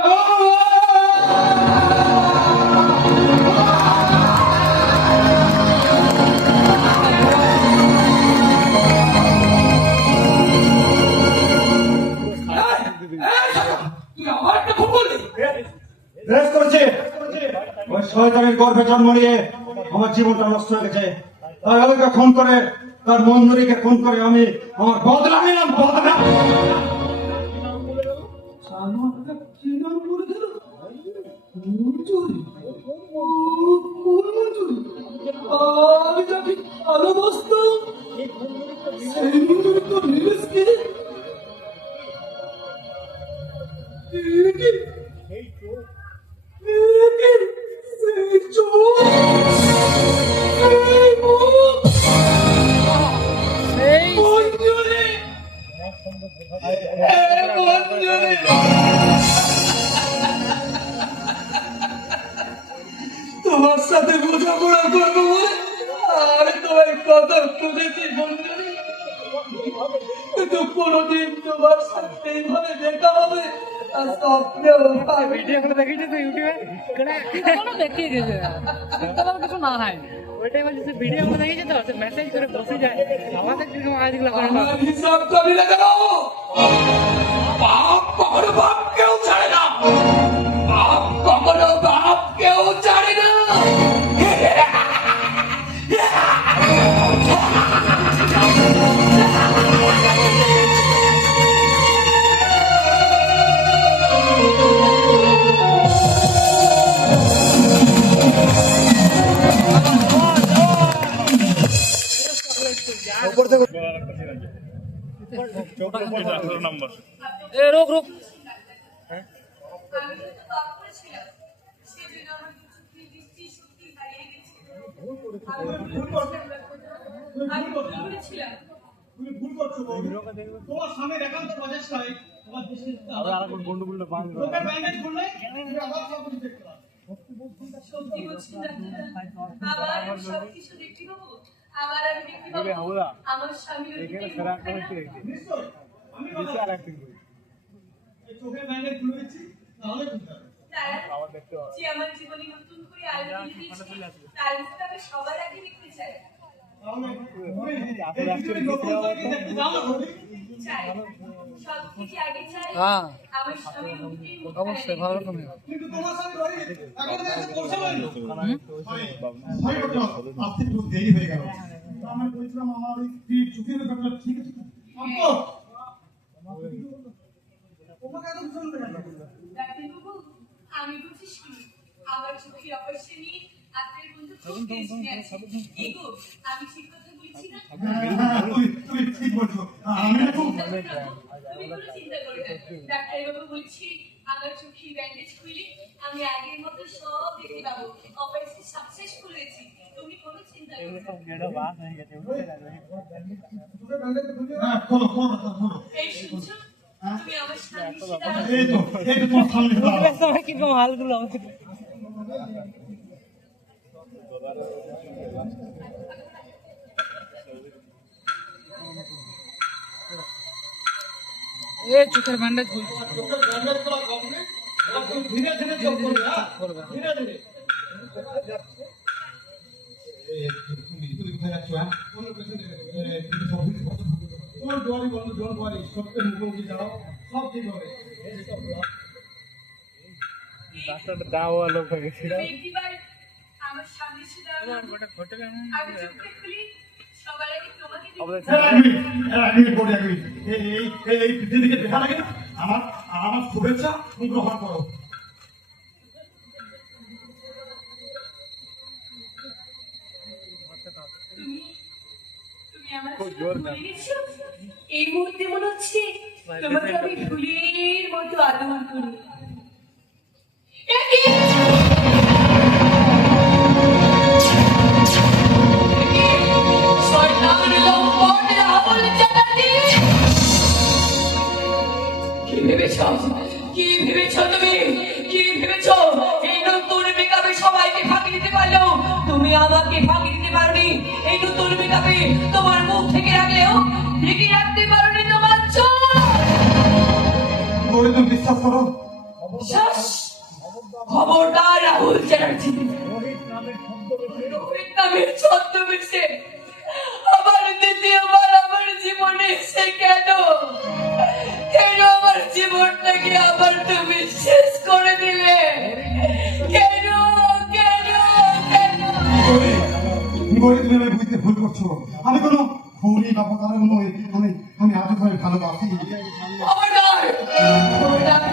ও তুই আমার একটা খুব বললি? বেশ করেছে। ওই শয়তানের গর্ভে জন্ম নিয়ে আমার জীবনটা নষ্ট হয়ে গেছে। তাই ওকে খুন করে, তার মঞ্জুরিকে খুন করে আমি আমার বদলা নিলাম, বদলা। জানোয়ারটা কি নাম করে দিল? মঞ্জুরি। কোন মঞ্জুরি? আমি যাকে ভালোবাসতাম, সেই মঞ্জুরি তো নীলেশকে। সেই চোখ, সেই মুখ, মঞ্জুরি, মঞ্জুরি। তোমার সাথে বোঝাপড়া করবো বলে আমি তোমার কথা খুঁজেছি মঞ্জুরি, কিন্তু কোনোদিন তোমার সাথে এইভাবে দেখা হবে আর স্বপ্নেও ভাবিনি। ভিডিও গুলো দেখিয়েছে তো ইউটিউবে কোনো দেখিয়ে গেছে তাহলে কিছু না হয় ওইটাই বলছে ভিডিও গুলো দেখিয়েছে তো সে মেসেজ করে বসে যায় আমাদের কিরকম আজগুলো করে না আমার হিসাব করি না কেন? বাপ কখনো বাপ কেউ ছাড়ে না, বাপ কখনো বাপ কেউ ছাড়ে না। এ রোক রোক আমি তো তৎপর ছিলাম, সেজন্য আমার কিছু দৃষ্টি শক্তি হারিয়ে গেছে। আমি ভুল করেছিলাম। তুমি ভুল করছো বৌদি। তোমার স্বামীর একান্ত প্রচেষ্টায় তোমার দেশের লোকের ব্যান্ডেজ খুললে তুমি আবার সব কিছু দেখতে পাবে। সত্যি বলছি ডাক্তার, আবার আমি সবকিছু দেখতে পাবো, আবার আমি দেখতে পাবো আমার স্বামীর নিশ্চয় আমি কথা এই চোখের ব্যান্ডেজ খুলে দিচ্ছি, তাহলে বুঝতে পারবে। যে আমার জীবনে নতুন করে আলো দিয়ে দিয়েছে, তার মুখটা আমি সবার আগে দেখতে চাই। তাহলে তুমি এই পৃথিবীর নতুন জায়গা দেখতে যাও না বৌদি? চাই, সব থেকে আগে চাই হ্যাঁ আমার স্বামীর মুখের মুখটা অবশ্যই ভালো রকমই কিন্তু তোমার স্বামী ধরে এখন দেখতে পৌঁছাবেন ভাই করতে আজকে একটু দেরি হয়ে গেল। আমি বলছিলাম আমার ওই স্ত্রীর চোখের ব্যাপারটা ঠিক আছে আপু তোমাকে এত ভীষণ দেখা ডাক্তারবাবু, আমি বুঝি শুনি আমার চোখের অপারেশন নিয়ে আপনার বন্ধু খুব টেনশনে আছে। কি গো, আমি ঠিক কথা বলছি না? তুমি ঠিক বলছো আমি একটু চিন্তা করো না, তুমি কোনো চিন্তা করো না। ডাক্তারবাবু বলছি আমার চোখের ব্যান্ডেজ খুলে আমি আগের মতো সব দেখতে পাবো। অপারেশন সাকসেসফুল হয়েছি, তুমি কোনো চিন্তা করো না। চোখের ব্যান্ডেজ খুলে হ্যাঁ খোলো খোলো খোলো এই শুনছো, তুমি আমার সামনে এসে দাঁড়াও। এই তো তোমার সামনে দাঁড়াও। কিরকম হালগুলো এ চোখের ব্যান্ডেজ খুলছে চোখের ব্যান্ডেজ করা কমপ্লিট একদম ধীরে ধীরে চোখ করবে হ্যাঁ ধীরে ধীরে তুমি কোথায় যাচ্ছ হ্যাঁ কোন পেছন থেকে তোমার দুয়ারি বন্ধ জোর দুয়ারি সত্যের মুখোমুখি দাঁড়াও সব ঠিক হবে এই সব তুমি একটিবার আমার সামনে এসে দাঁড়াও। আমি চোখটা খুলি, সবার আগে তোমাকে দেখতে এই পৃথিবীকে দেখা লাগে না আমার শুভেচ্ছা গ্রহণ করো তুমি আমার ভুলে গেছো? এই মুহূর্তে মনে হচ্ছে তোমাকে আমি ফুলের মতো আদর করি। কি ভেবেছ তুমি? কি ভেবেছ এই নতুন মেকআপে সবাইকে ফাঁকি দিতে পারলেও তুমি আমাকে ফাঁকি দিতে পারোনি? এই নতুন মেকআপে তোমার মুখ থেকে রাখলেও ঢেকে রাখতে পারোনি তোমার চোখ। তুমি বিশ্বাস করো শ্বাস, খবরদার রাহুল চ্যাটার্জি, রোহিত নামের ছদ্মবেশে আবার দ্বিতীয়বার আমার জীবনে এসে কেন আমার জীবনটাকে আবার তুমি শেষ করে দিলে? কেন কেন কেন? তুমি আমি বুঝতে ভুল করছো আমি কোনো খুনি বা প্রতারক নই আমি আজও তোমায় ভালোবাসি খবরদার, খবরদার,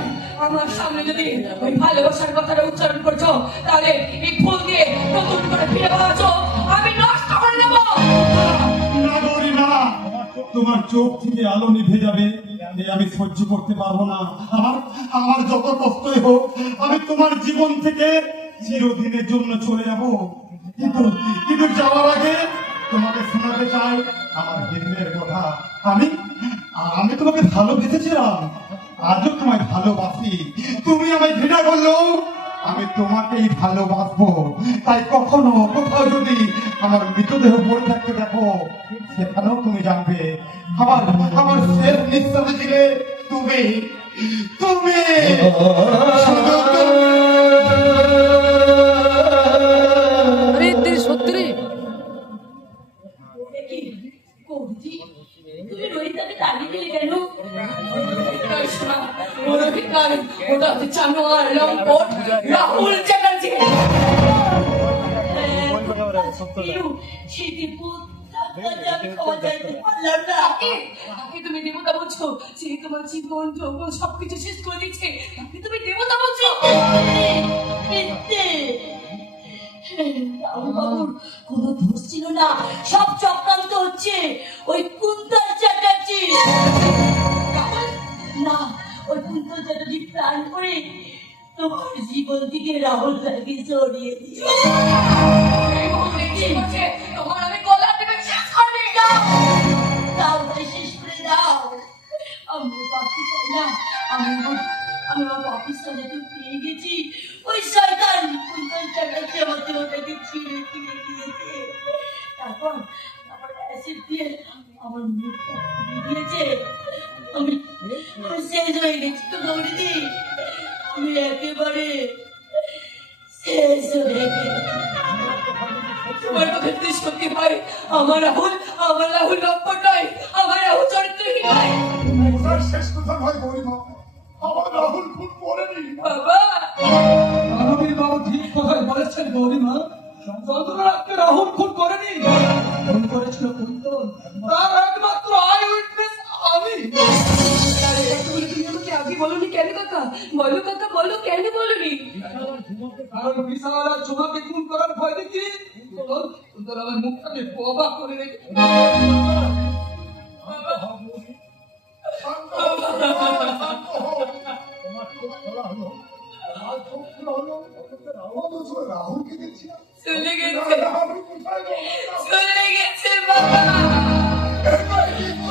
আমার সামনে যদি ওই ভালোবাসার কথাটা উচ্চারণ করছো তাহলে এই ফুল দিয়ে নতুন করে ফিরে পাচ্ছ আমি নষ্ট করে দেব। না গৌরী না তোমার চোখ থেকে আলো নিভে যাবে আমি সহ্য করতে পারবো না আমার যত কষ্টই হোক আমি তোমার জীবন থেকে চিরদিনের জন্য চলে যাব কিন্তু যাওয়ার আগে তোমাকে শোনাতে চাই আমার দিনের কথা আমি তোমাকে ভালোবেসেছিলাম আজও তোমায় ভালোবাসি তুমি আমায় ঘৃণা করলেও আমি তোমাকেই ভালোবাসবো তাই কখনো কোথাও যদি আমার মৃতদেহ পড়ে থাকতে দেখো সেখানেও তুমি জানবে আমার শেষ নিঃশ্বাসে ছিলে তুমি শুধু আরে তুই সত্যি কৌজি, তুমি রোহিতকে তাড়িয়ে দিলে কেন? শোনা, ও রোহিত নয়, ওটা হচ্ছে জানোয়ার লম্পট রাহুল চ্যাটার্জি। তুমি দেবতা বলছো, সে তোমার জীবন যৌবন সবকিছু শেষ করে দিচ্ছে, তুমি দেবতা বলছো? বাবুর কোনো দোষ ছিল না, সব চক্রান্ত হচ্ছে। থেকে রাহুল দাকে সরিয়ে দিও। এই মুহূর্তে কি করছে? তোমার আমি গলা টিপে শেষ করে দিই, যাও। দাও ভাই, শেষ করে দাও। আমি ভাবতে চাই না, আমি আমার অফিস চালাতে পেয়ে গেছি। ওই শয়তান চালাতে আমাকে ওটাকে ছিঁড়ে ছিঁড়ে দিয়েছে। তারপর অ্যাসিড দিয়ে আমার মুখটা পুড়িয়ে দিয়েছে। আমি শেষ হয়ে গেছি তো গৌরীদি, আমি একেবারে শেষ হয়ে গেছি। তোমার কথা যদি সত্যি হয়, আমার রাহুল লম্পট নয়, আমার রাহুল চরিত্রহীন নয়। ওনার শেষ কথা নয় গরিমা, আমার রাহুল খুন করেনি। বাবা, রাহুল বাবু ঠিক কথাই বলেছেন গৌরীমা। যন্ত্রণা রাখতে রাহুল খুন করেনি, খুন করেছিল কুন্তল। তার একমাত্র আই উইটনেস আমি। এতগুলো তুমি আমাকে আগে বলোনি কেন কাকা? বলো কাকা, বলো কেন বলোনি? কারণ বিশাল আর ঝুমাকে খুন করার ভয় দেখি কুন্তল আমার মুখটাকে বোবা করে রেখে রাহুলকে দেখছি না। চলে গেছে, চলে গেছে বাবা।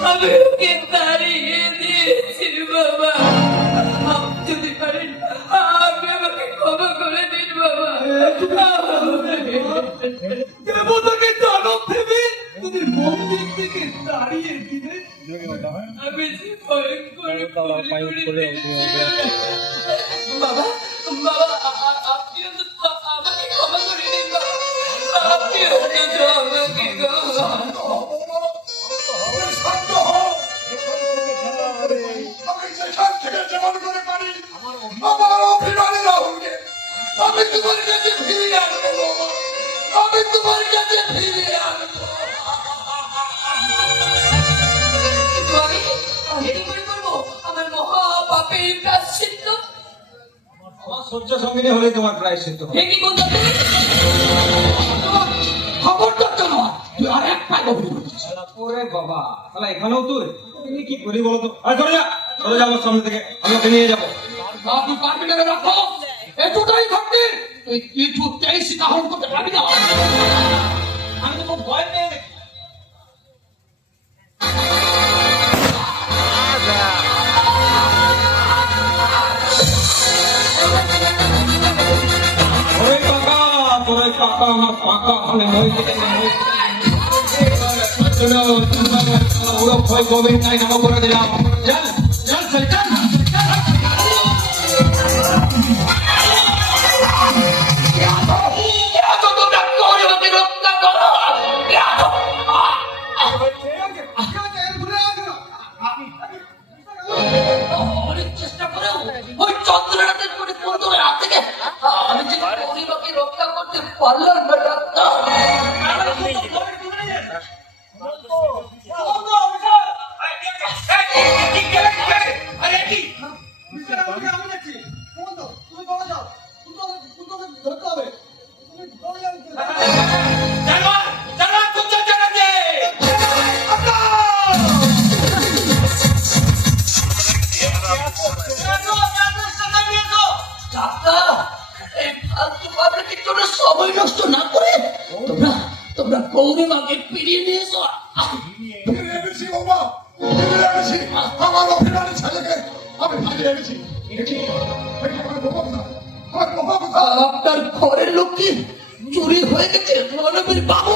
আমি ওকে তাড়িয়ে দিয়েছি বাবা। আপনি যদি পারেন, আপনি আমাকে ক্ষমা করে দিন বাবা। দেবতাকে দানব ভেবে তুমি মন্দির থেকে দাঁড়িয়ে দিলে। আমি যে ভয়ঙ্কর করে বাবা, বাবা, আপনি অন্তত আমাকে ক্ষমা করে দিন বাবা। আপনি অন্তত আমাকে শান্ত হও। আমি যেখান থেকে যেমন করে পারি আমার অভিমানী রাহুলকে আমি তোমার কাছে ফিরিয়ে আনবো বাবা। আমি তোমার কাছে ফিরিয়ে আনবো। আমি কি করে করবো আমার মহা পাপের প্রায়শ্চিত্ত? আমার সহ্য সঙ্গিনী হলে তোমার প্রায়শ্চিত্ত হবে। এ কি করছো তুমি? খবরদার তো নয়, তুই আর এক পাই অভিযোগ করছিস। ওরে বাবা, তাহলে এখানেও তুই তুমি কি করি বলো তো? আর চলে যা আমার সামনে থেকে, আমি ওকে নিয়ে যাবো। তুই পারবি না রে রাখো, এতটাই থাকতে তুই কিছুতেই সীতাহরণ করতে পারবি না। আমি তো খুব ভয় পেয়ে গেছি। ওরে কাকা আমার পাকা হলে ওরা ভয় কবে তাই নাম করে দিলাম। চল চল চল তোমরা করে আমাকে রক্ষা করো। অনেক চেষ্টা করেও ওই চন্দ্রনাথের করে কুন্তলের হাত থেকে আমি যে পরিবারকে রক্ষা করতে পারলাম না ডাক্তার। সময় নষ্ট না করে তোমরা গৌরীমাকে ফিরিয়ে নিয়ে এসো। ফিরে এনেছি বাবা, ফিরে এনেছি আমার অভিমানী ছেলেকে আমি ফিরে এনেছি। আপনার ঘরের লোক কি চুরি হয়ে গেছে মানবের বাবু?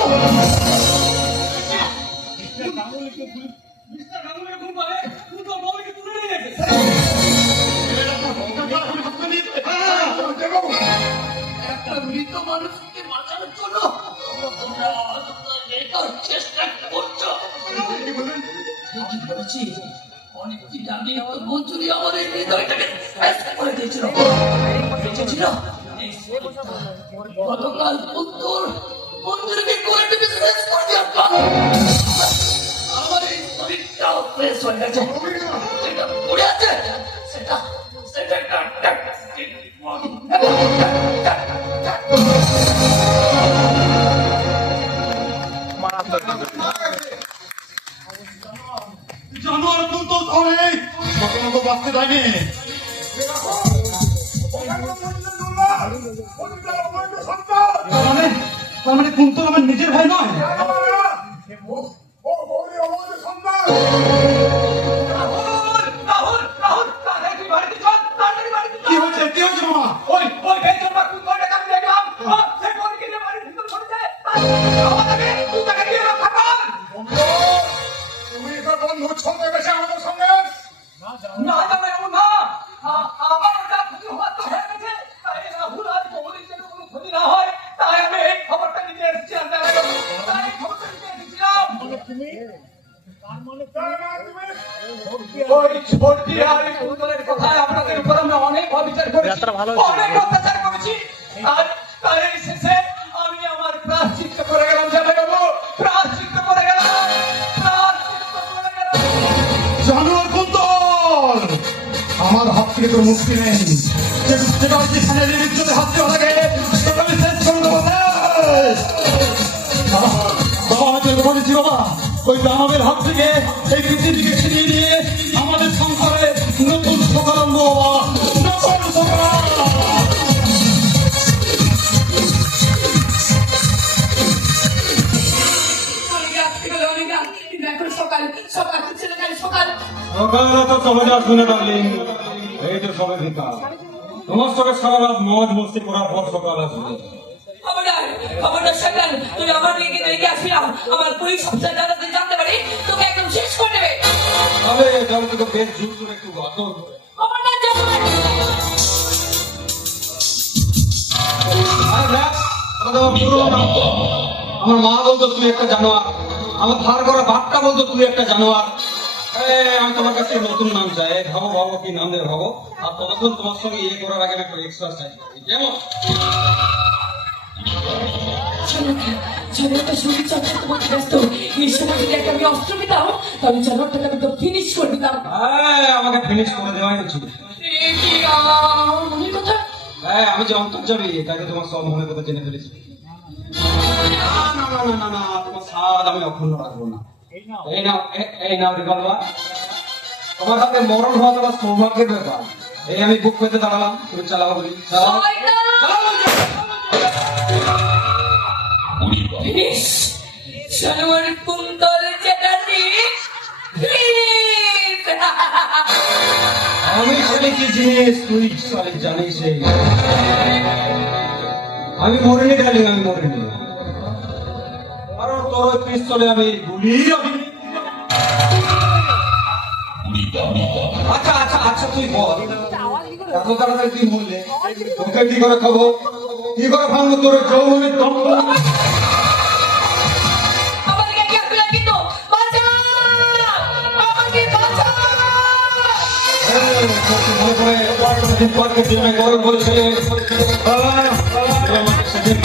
একটা মৃত মানুষকে বাঁচানোর জন্য তোমরা চেষ্টা করছো। কি বলেছি অনেকদিন আগে তোর মঞ্জুরি আমাদের হৃদয়টাকে করে দিয়েছিল। বেঁচেছিল গতকাল মঞ্জুরিকে করে টিপে শেষ করে দিয়ে আমার এই শরীরটাও শেষ হয়ে গেছে। যেটা পড়ে আছে সেটা জানোয়ার কুন্তল ধরে বাঁচতে দেয়নি। তার মানে কুন্তল আমার নিজের ভাই নয়? রাহুল, তাড়াতাড়ি তুই বাড়িতে চল, তাড়াতাড়ি বাড়িতে চল। কি হয়েছে মামা? ওই বেঞ্চনটা কুকুরটাকে আমি দেখলাম, সে পরীকে নিয়ে বাড়ির ভিতর পড়েছে। আমাদেরকে তুই তাকে দিয়ে রক্ষা কর। না জামাই বাবু, না। আমার যা ক্ষতি হওয়ার তো হয়ে গেছে। তাই রাহুল আর গৌরীর যেন কোনো ক্ষতি না হয়, তাই আমি এই খবরটা নিতে এসেছিলাম জামাই বাবু। তাই এই খবরটা নিতে এসেছিলাম। ওই ছোটটি আর এই কুন্তলের কথায় আপনাদের উপর আমরা অনেক অবিচার করেছি, অনেক অত্যাচার করেছি। তাই শেষে আমি আমার প্রায়শ্চিত্ত করে গেলাম জামাই বাবু, প্রায়শ্চিত্ত করে গেলাম। জানোয়ার কুন্তল, আমার হাত থেকে তোর মুক্তি নেই। যেটা হচ্ছে ফাইনালি মৃত্যুতে হাত দেওয়া লাগে, সেটা আমি শেষ করে দেবো। বাবা হয়তো বলেছি, বাবা ওই দানবের হাত থেকে এই পৃথিবীকে ছিনিয়ে নিয়ে আমাদের সংসারে নতুন শুভারম্ভ, নতুন শুভারম্ভ। সকালবেলা তো চলে যাস শুনে ডার্লিং, এই তো সবে বিকাল। তোমার সঙ্গে সারা রাত মজ মস্তি করার পর সকাল আসবে। খবরদার শয়তান, তুই আমার দিকে রেখে আসবি না। আমার পুলিশ অফিসার দাদাদের জানতে পারি, তোকে একদম শেষ করে দেবে। তবে তাহলে তোকে বেশ জোর করে একটু আদর করে। খবরদার জামাই। আর দেখ, আমার পুরো নাম তো। আমার মা বলতো তুই একটা জানোয়ার, আমার ধার করা বাপটা বলতো তুই একটা জানোয়ার। আমি তোমার কাছে নতুন নাম চাই, ভাবো ভাবো কি নাম দেবে ভাবো। আর ততক্ষণ তোমার সঙ্গে ইয়ে করার আগে একটা এক্সট্রা চাই, যেমন জানোয়ারটা শরীর চর্চা তোমাকে ব্যস্ত। এই সময় যদি একটা আমি অস্ত্র দিতাম, তাহলে জানোয়ারটাকে আমি তো ফিনিশ করে দিতাম। আমাকে ফিনিশ করে দেওয়াই উচিত। মনের কথা আমি যে অন্তর্যামী, তাকে তোমার সব মনে কথা জেনে ফেলেছি। না, তোমার স্বাদ আমি অক্ষুণ্ণ রাখবো না। এই নাও রিভলভার। তোমার হাতে মরণ হওয়া তোমার সৌভাগ্যের ব্যাপার। এই আমি বুক পেতে দাঁড়ালাম, তুমি চালাও বলি, চালাও। ফিনিশ জানোয়ার কুন্তল চ্যাটার্জি ফিনিশ। আমি জানি কি জিনিস তুই সালি জানিস। আমি মরিনি ডার্লিং, আমি মরিনি। কারণ তোর ওই পিস্তলে আমি গুলি রাখিনি। আচ্ছা তুই বল, এত তাড়াতাড়ি তুই মরলে তোকে কি করে খাবো, কি করে ভাঙবো তোর যৌবনের দম? আমাদেরকে কি আপনি কিন্তু বাঁচা, আমাকে বাঁচা। মনে করে সেদিন পার্কে জমে গরম বলছে, সেদিন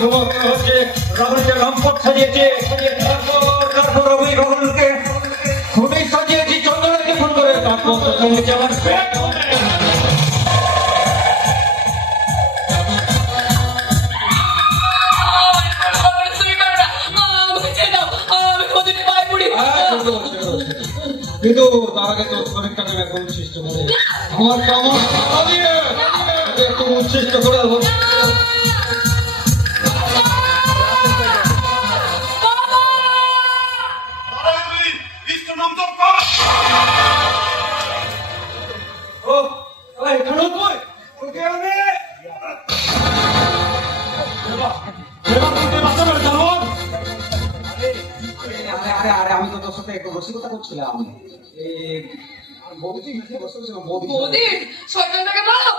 চলো আমি হচ্ছে রাহুলকে রামপট সাজিয়েছে, তারপর আমি রাহুলকে খুবই সাজিয়েছি চন্দ্রকে ফোন করে, তারপর কমেছে আমার পেট। কিন্তু তার আগে তো শরীরটাকে এখন উচ্ছিষ্ট করে আমার একটু উচ্ছিষ্ট করে দেবো। আমি তো তোর সাথে একটু রসিকতা করছিলাম। বৌদি শয়তানটাকে মারো।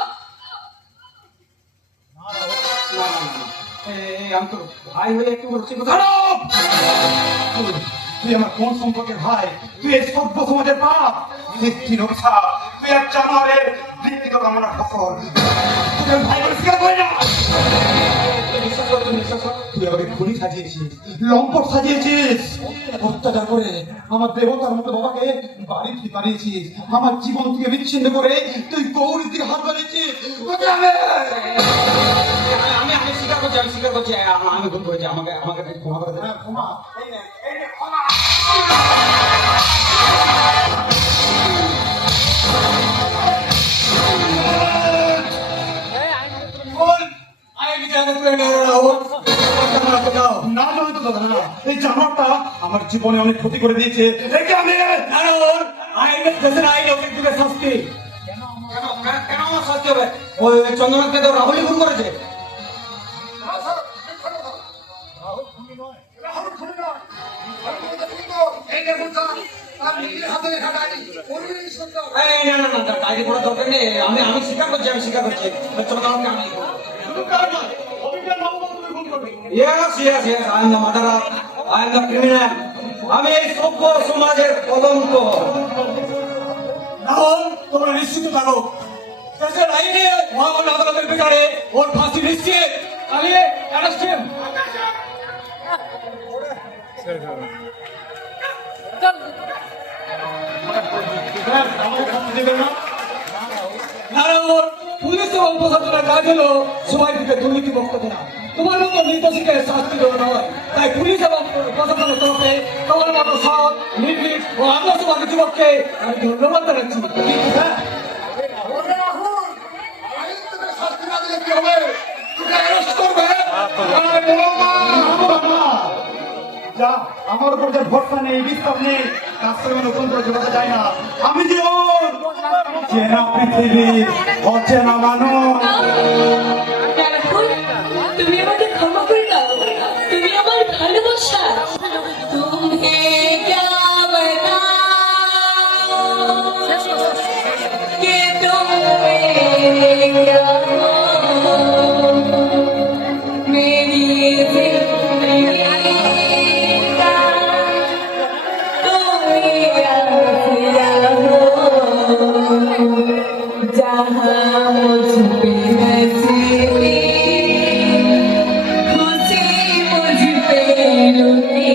আমি তো ভাই হয়ে একটু রসিকতা। তুই আমার কোন সম্পর্কের ভাই? তুই এই সভ্য সমাজের পাপ, মিথ্যি রক্ষা। তুই এক জানোয়ারের বৃত্তিত কামনা ফসল। তুই আমি ভাই বলে স্বীকার করি না। তুই আমাকে খুনি সাজিয়েছিস, লম্পট সাজিয়েছিস, অত্যাচার করে আমার দেবতার মতো বাবাকে বাড়ি থেকে তাড়িয়েছিস, আমার জীবন থেকে বিচ্ছিন্ন করে তুই গৌরীর দিকে হাত বাড়িয়েছিস। আমি স্বীকার করছি, আমি ভুল করেছি। আমাকে ক্ষমা করে দে। ক্ষমা, এই নে, ক্ষমা। বল, আমি জানি তুই না রাহুল, আমার জামাটা দাও। না নয় তো দাদা না, এই জামাটা আমার জীবনে অনেক ক্ষতি করে দিয়েছে। একে আমি রাহুল, আইনের দেশের আইন অনেক দিকে শাস্তি। কেন আমার শাস্তি হবে? ওই চন্দ্রনাথকে তো রাহুলই খুন করেছে। এই, না, ডায়েরি করার দরকার নেই। আমি স্বীকার করছি, চন্দ্রনাথকে আমি Yes, I am the murderer. I am the criminal. আমি এই সভ্য সমাজের কলঙ্ক। রাহুল, তোমরা নিশ্চিত থাকো, দেশের আইনে মহামান্য আদালতের বিচারে ওর ফাঁসি নিশ্চিত। চালিয়ে অ্যারেস্ট হিম। না রাহুল, পুলিশ এবং প্রশাসনের কাজ হলো সবাইকে দুর্নীতি মুক্ত করা। তোমার মতো নির্দোষীকে শাস্তি দেওয়া নয়। তাই পুলিশ এবং প্রশাসনের তরফে তোমার মতো সৎ, নির্ভীক ও আদর্শবাদী যুবককে আমি ধন্যবাদ জানাচ্ছি। যা আমার উপর যে ভরসা নেই, বিশ্বাস নেই, তার সঙ্গে নতুন করে জোগাতে যায় না। আমি যে ওর চেনা পৃথিবী, অচেনা মানুষ। রাহুল, তুমি আমাকে ক্ষমা করে দাও, তুমি আমার ভালোবাসা। তুমি क्या बताओ कि तुम मेरे क्या हो, मेरी जिंदगी का तुम मेरा तेरा हो, जहाँ मुझ पे नसीबी खुशी मुझ पे लुटी,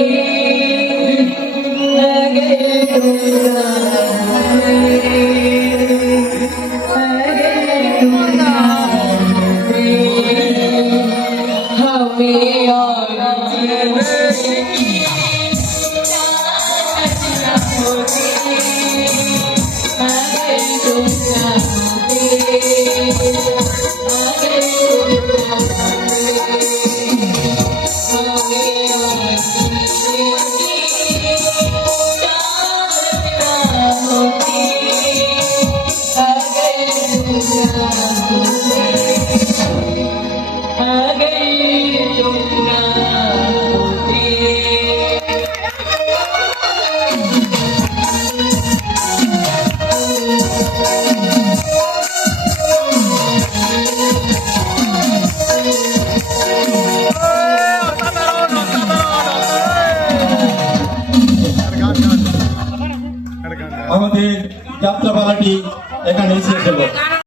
अगर तुम ना होते, अगर तुम ना होते, हमें और जीने की चाहत ना होती, अगर तुम ना होते, अगर तुम ना होते, हमें और जीने की चाहत ना होती, अगर तुम ना होते, अगर तुम ना होते। আমাদের যাত্রাপালাটি এখানেই শেষ হলো।